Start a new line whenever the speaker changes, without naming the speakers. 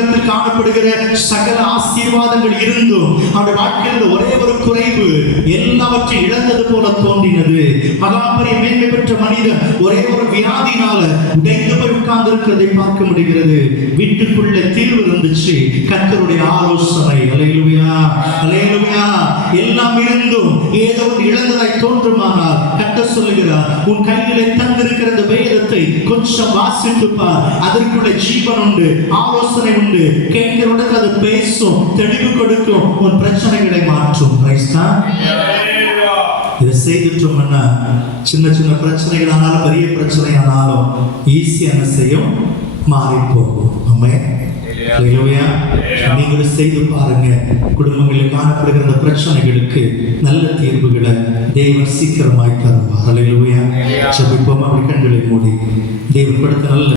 காணப்படுகிற சகல ஆசீர்வாதங்கள் இருந்தும் அவருடைய வாழ்க்கையில் ஒரே ஒரு குறைவு எல்லாவற்றையும் இழந்தது போல தோன்றினது. மகாபரிய மேன்மை பெற்ற மனிதன் ஒரே ஒரு வியாதினால உடைந்து போய் உட்கார்ந்து இருக்கிறதை பார்க்க முடிகிறது. வீட்டுக்குள்ள தீர்வு இருந்துச்சு. கத்தருடைய ஆலோசனை. அலையிலுயா எல்லாம் இருந்தும் ஏதோ ஒன்று இழந்ததாய் தோன்றுமானால் கட்ட சொல்லுகிறார் உன் கையிலே தந்திருக்கிற அந்த வேதத்தை கொஞ்சம் வாசித்து பார் அதற்குள்ள ஜீவன் உண்டு ஆலோசனை உண்டு. கேட்கிறவனுக்கு அது பேசும் தெளிவு கொடுக்கும். உன் பிரச்சனைகளை மாற்றும். கிரைஸ்தா இதை செய்துட்டோம்னா சின்ன சின்ன பிரச்சனைகள் ஆனாலும் பெரிய பிரச்சனை ஆனாலும் ஈஸியான செய்யும் மாறி போகும். நம்ம நீங்களும் செய்து பாருங்க. குடும்பங்களில் காணப்படுகிற அந்த பிரச்சனைகளுக்கு நல்ல தீர்வுகளை தேவன் சீக்கிரமாய் தருவார். ஹalleluya. ஜெபிப்போம் அப்படி கண்களை மூடி. தேவன் கொடுத்த நல்ல